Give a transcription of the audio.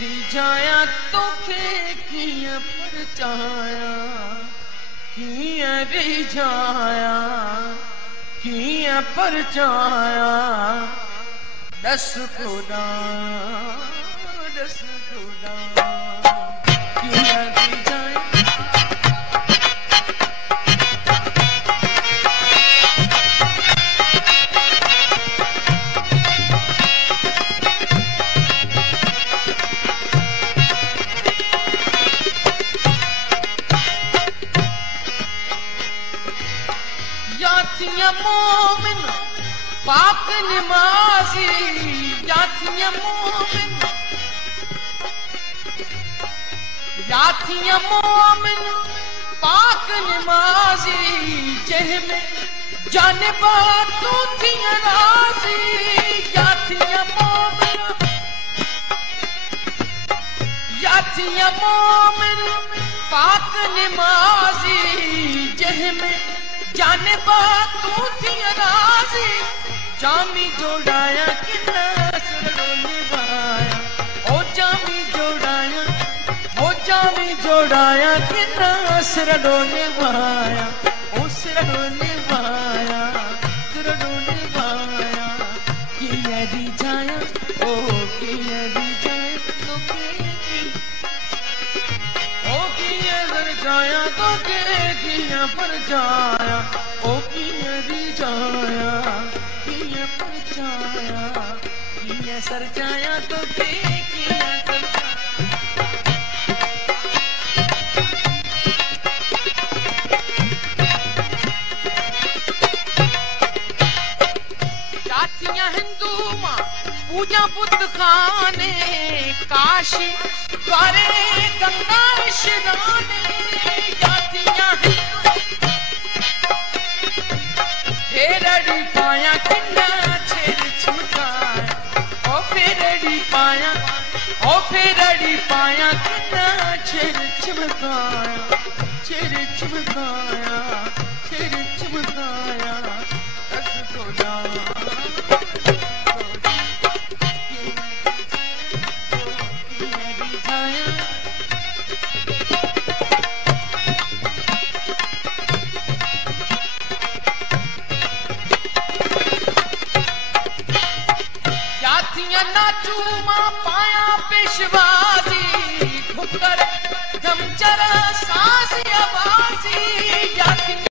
रिझाया तोखे कीअं परचाया, कीअं रिझाया कीअं परचाया, दस कोडा कीअं रिझाया। याथियां मोमिन पाक नमाज़ी, याथियां मोमिन पाक नमाज़ी, जंहिंमें जानबा तू थिया राज़ी। याथियां मोमिन पाक नमाज़ी, जंहिंमें जानबा तू थिया राज़ी। जामी जोड़ाया किन्ना सरड़ो निभाया, ओ जामी जोड़ाया किन्ना सरड़ो निभाया, ओ सरड़ो निभाया कीअं रिझाया, ओ कीअं रिझाया तोखे, ओ कीअं रिझाया तोखे कीअं परचाया, ओ कीअं रिझाया कीअं परचाया, कीअं सरचाया तोखे कीअं सरचाया। याथियां हिंदू मां पूजा बुत खाने, काशी द्वारे गंगा स्नाने। याथियां फेरड़ी पाया किन्ना छेड़ छमकाया, ओ फेरड़ी पाया किन्ना छेड़ छमकाया, दस कोडा याथियां नाचू मां पाया पेशवाजी, घुकर धमचर साज़ आवाज़ी।